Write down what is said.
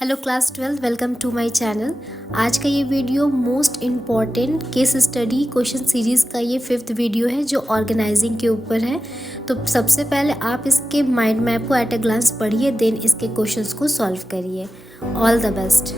Hello class 12, welcome to my channel. आज का ये video most important case study question series का ये 5th वीडियो है जो ऑर्गेनाइजिंग के ऊपर है। तो सबसे पहले आप इसके माइंड मैप को एट अ ग्लांस पढ़िए, देन इसके क्वेश्चंस को सॉल्व करिए। All the best.